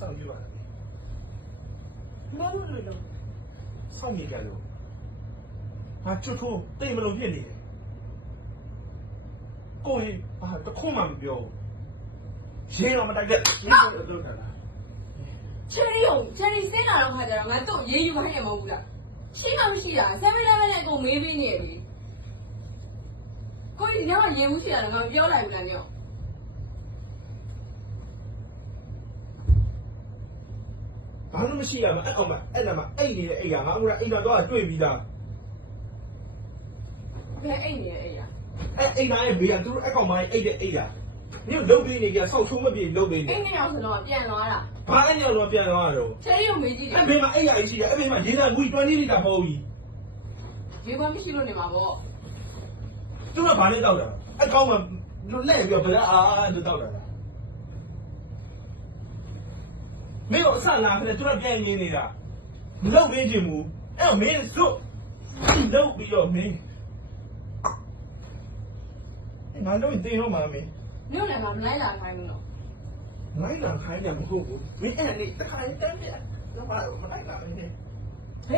စောင့်ကြည့်ပါလားဘာလို့လဲတော့စောင့်နေကြလို့ဟာချွတ်ထိုးတိတ်မလုံးဖြစ်နေတယ်ကိုယ်ဟာတခုမှမပြောဘူးရေတော့မတိုက်တဲ့ရေတော့လုပ်တာလားချယ်ရီစင်းလာတော့ခါကြတော့ငါတို့ရေးယူခိုင်းရမဟုတ်ဘူးလားရှိမှမရှိတာ7-11နဲ့ကိုမေးပြီးနေပြီကိုကြီးဒီကရေမှုရှိတာလည်းငါမပြောလိုက်ဘူးလားညောဘာလို့မရှိရမအဲ့ကောင်မအဲ့လည်းမအိတ်နေတဲ့အိတ်ကငါအိမ်တော့တွေ့ပြီးသားဘယ်အိတ်နေအိတ်ရအဲ့အိမ်သားရဲ့ဘေးကသူတို့အကောင်မအိတ်တဲ့အိတ်ကညလုံပြီးနေကြဆောက်ချုံးမပြေလုံပြီးနေအိတ်နှစ်ယောက်ဆိုတော့ပြန်သွားတာဘာအဲ့ညောင်တော့ပြန်သွားတော့ချယ်ရီကိုမေးကြည့်တယ်အဲ့ဘေးမှာအိတ်ရရှိတယ်အဲ့ဘေးမှာရေနံဘူး20လီတာမဟုတ်ဘူးရေပေါ်မရှိလို့နေမှာပေါ့သူကဘာနဲ့တောက်တာအကောင်မလဲ့ပြီးတော့ဘယ်လို့တောက်တာလဲမင်းတို့အဆလာခနဲ့သူကပြန်ရင်းနေတာမလုပ်ပေးချင်ဘူးအဲ့မင်းစုလုပ်ပြီးတော့မင်းငါတို့တင်တော့မှာမင်းမြို့နယ်မှာမလိုက်လာခိုင်းဘူးနော်လိုက်လာခိုင်းတယ်မဟုတ်ဘူးမင်းအဲ့นี่တခါတည်းတန်းပြတော့မလိုက်လာမင်းဘယ်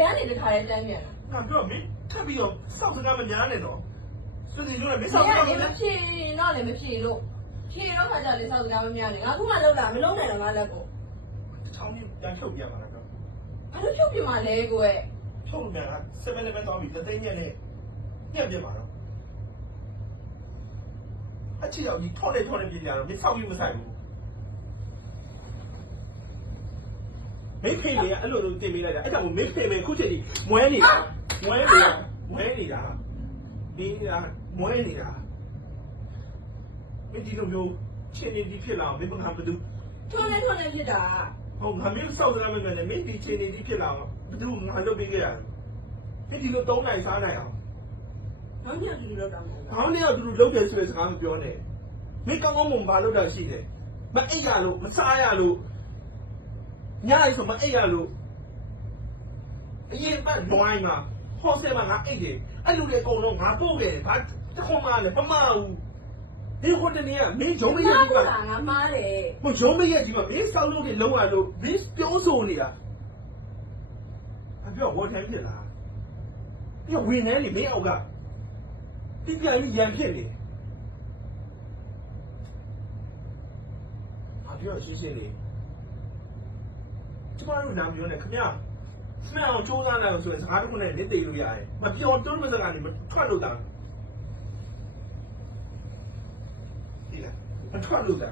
ကနေတခါတည်းတန်းပြန်ငါပြောမင်းထပ်ပြီးတော့စောက်စကားမညာနဲ့တော့စွစီလို့လည်းမစောက်စကားမဖြေတော့လည်းမဖြေလို့ဖြေတော့ခါကြလေစောက်စကားမများနဲ့ငါခုမှလောက်တာမလုံးနဲ့တော့ငါလက်ကိုချောင်းကြီးပြန်ဖြုတ်ပြပါလားတော့ဘာလို့ဖြုတ်ပြမှာလဲကိုရဲ့ဖြုတ်ပြန်က7-11တောင်းပြီးတသိန်းညက်နဲ့ညက်ပြပါတော့အချီရောက်ကြီးထော်နေပြကြတော့မင်းစောက်ယူမဆိုင်ဘူးမင်းဖေးလေးကအဲ့လိုလိုတင်ပေးလိုက်တာအဲ့ဒါကိုမင်းဖေးမယ်ခုချိန်ကြီးမွဲနေတာဒီကမွဲနေတာမင်းဒီလိုမျိုးချင်းနေဒီဖြစ်လာအောင်မင်းဘာမှမလုပ်ထွန်းနေဖြစ်တာဟုတ်ငါမင်းစောက်စရာမင်းနဲ့မင်းဒီချင်းနေဒီဖြစ်လာအောင်ဘယ်သူငါလုပ်ပေးခဲ့ရလဲမင်းဒီလို3နိုင်စားနိုင်အောင်ဘာမှမလုပ်တော့ဘူးဘာလို့လဲသူတို့လုပ်တယ်ဆိုတဲ့စကားမပြောနဲ့မင်းကောင်းမဘာလုပ်တာရှိတယ်မအိတ်ရလို့မစားရလို့ညလိုက်ဆိုမအိတ်ရလို့အရင်ကဒွိုင်းမှာဟောဆဲမှာငါအိတ်တယ်အဲ့လူတွေအကုန်လုံးငါပို့တယ်ဘာတခုမှလည်းမမဘူးဒီဟိုတနေ့ကမင်းဂျုံမရဲ့ကြီးကငါမားတယ်ဟိုဂျုံမရဲ့ကြီးကမင်းစောက်လို့တွေလုံးရလို့မင်းပြောဆိုနေတာအပြောဝတ်ထိုင်းဖြစ်လားပြဝင်နေလေမင်းအောက်ကဒီပြန်ကြီးရန်ဖြစ်နေအပြောရှင်းရှင်းလေးကျမတို့နာမပြောနဲ့ခင်ဗျာမှန်အောင်စူးစမ်းလိုက်ဆိုရင်စကားတစ်ခုနဲ့လက်သေးလို့ရတယ်မပြောတွန်းမစကားနေမထွက်လို့တာဒီလားမထွက်လို့တာ